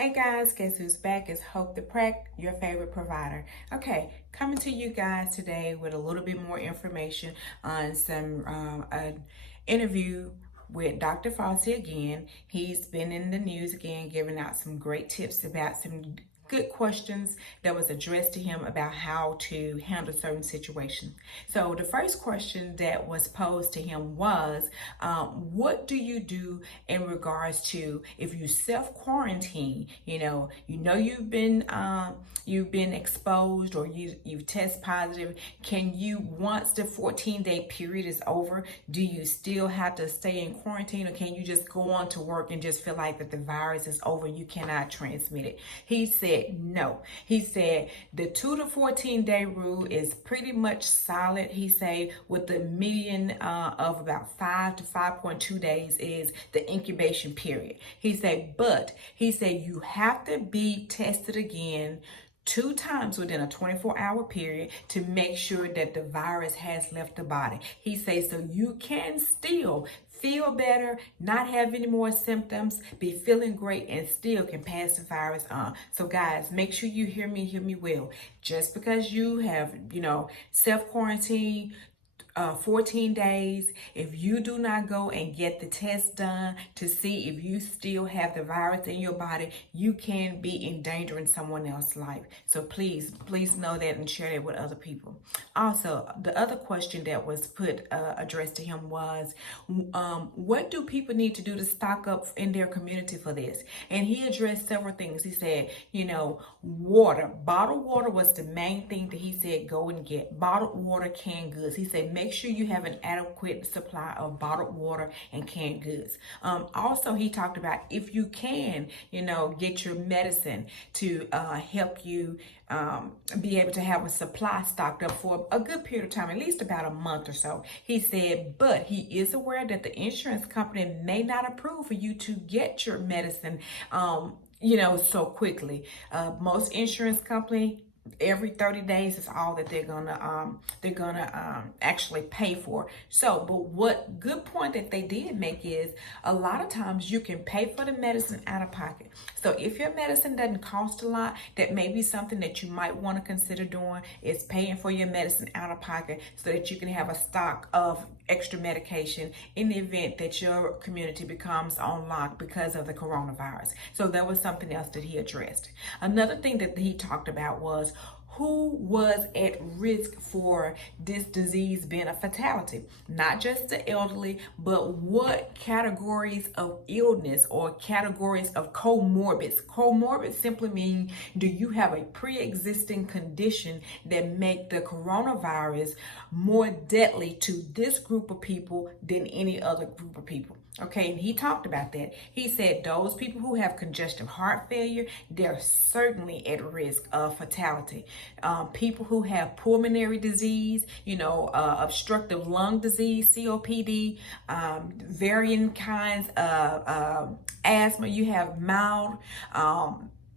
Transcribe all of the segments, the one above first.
Hey guys, guess who's back? It's Hope the Prac, your favorite provider. Okay, coming to you guys today with a little bit more information on an interview with Dr. Fauci again. He's been in the news again, giving out some great tips about some good questions that was addressed to him about how to handle certain situations. So the first question that was posed to him was, what do you do in regards to if you self-quarantine? You've been exposed, or you test positive. Can you, once the 14-day period is over, do you still have to stay in quarantine, or can you just go on to work and just feel like that the virus is over, you cannot transmit it? He said no. He said the 2 to 14-day rule is pretty much solid. He said with the median of about 5 to 5.2 days is the incubation period. He said you have to be tested again 2 times within a 24-hour period to make sure that the virus has left the body. He says so you can still feel better, not have any more symptoms, be feeling great, and still can pass the virus on. So guys, make sure you hear me well. Just because you have, self-quarantine 14 days, if you do not go and get the test done to see if you still have the virus in your body, you can be endangering someone else's life. So please know that and share that with other people. Also, the other question that was addressed to him was, what do people need to do to stock up in their community for this? And he addressed several things. He said, water, bottled water was the main thing that he said go and get. Bottled water, canned goods. He said make sure you have an adequate supply of bottled water and canned goods. Also, he talked about if you can, get your medicine to help you be able to have a supply stocked up for a good period of time, at least about a month or so. He said, but he is aware that the insurance company may not approve for you to get your medicine so quickly. Most insurance company, every 30 days is all that they're gonna actually pay for. So, but what good point that they did make is a lot of times you can pay for the medicine out of pocket. So if your medicine doesn't cost a lot, that may be something that you might want to consider doing, is paying for your medicine out of pocket so that you can have a stock of extra medication in the event that your community becomes on lock because of the coronavirus. So that was something else that he addressed. Another thing that he talked about was who was at risk for this disease being a fatality. Not just the elderly, but what categories of illness or categories of comorbids. Comorbid simply mean, do you have a pre-existing condition that make the coronavirus more deadly to this group of people than any other group of people? Okay, and he talked about that. He said those people who have congestive heart failure, they're certainly at risk of fatality. People who have pulmonary disease, obstructive lung disease, COPD, varying kinds of asthma. You have mild,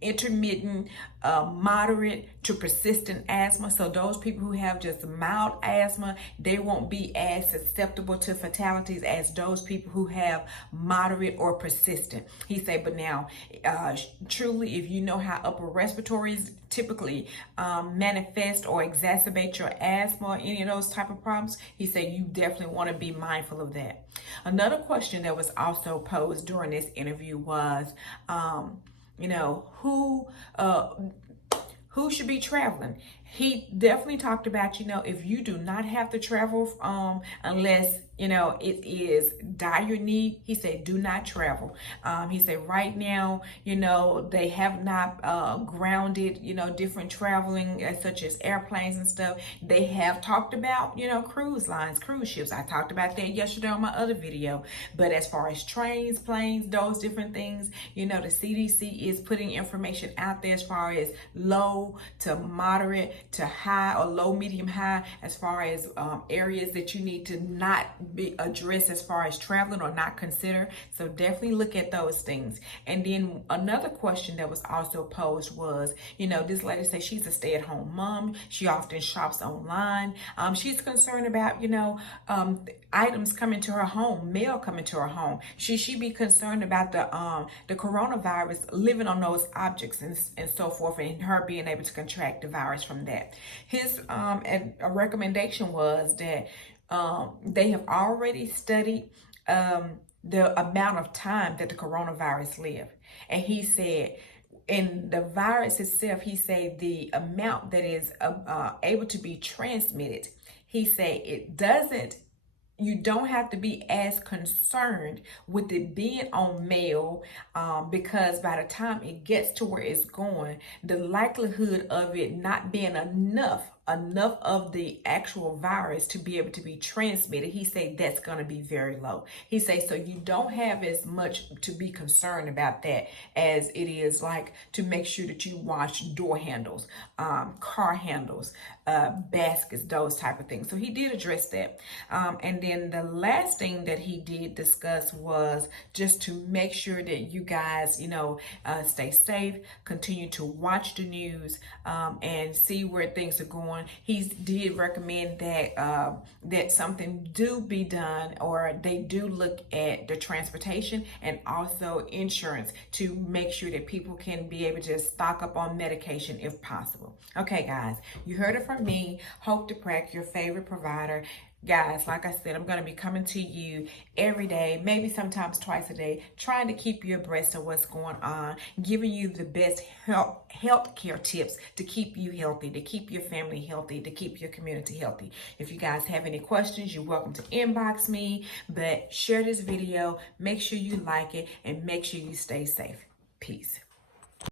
intermittent, moderate to persistent asthma. So those people who have just mild asthma, they won't be as susceptible to fatalities as those people who have moderate or persistent. He said, but now, truly, if you know how upper respiratories typically manifest or exacerbate your asthma or any of those type of problems, he said you definitely want to be mindful of that. Another question that was also posed during this interview was, who should be traveling? He definitely talked about, if you do not have to travel unless, it is dire need, he said, do not travel. He said right now, they have not grounded, different traveling such as airplanes and stuff. They have talked about, cruise lines, cruise ships. I talked about that yesterday on my other video. But as far as trains, planes, those different things, the CDC is putting information out there as far as low to moderate to high or low, medium, high, as far as areas that you need to not be addressed as far as traveling or not consider. So definitely look at those things. And then another question that was also posed was, you know, this lady says she's a stay-at-home mom. She often shops online. She's concerned about, you know, items coming to her home, mail coming to her home. Should she be concerned about the coronavirus living on those objects and so forth, and her being able to contract the virus from that? His a recommendation was that they have already studied the amount of time that the coronavirus lived, and he said, in the virus itself, he said the amount that is able to be transmitted, he said it doesn't, you don't have to be as concerned with it being on mail, because by the time it gets to where it's going, the likelihood of it not being enough of the actual virus to be able to be transmitted, he said that's going to be very low. He said, so you don't have as much to be concerned about that as it is like to make sure that you wash door handles, car handles, baskets, those type of things. So he did address that. And then the last thing that he did discuss was just to make sure that you guys, you know, stay safe, continue to watch the news, and see where things are going. He did recommend that that something do be done, or they do look at the transportation and also insurance to make sure that people can be able to stock up on medication if possible. Okay, guys, you heard it from me. Hope to Prac, your favorite provider. Guys, like I said, I'm going to be coming to you every day, maybe sometimes twice a day, trying to keep you abreast of what's going on, giving you the best health care tips to keep you healthy, to keep your family healthy, to keep your community healthy. If you guys have any questions, you're welcome to inbox me, but share this video, make sure you like it, and make sure you stay safe. Peace.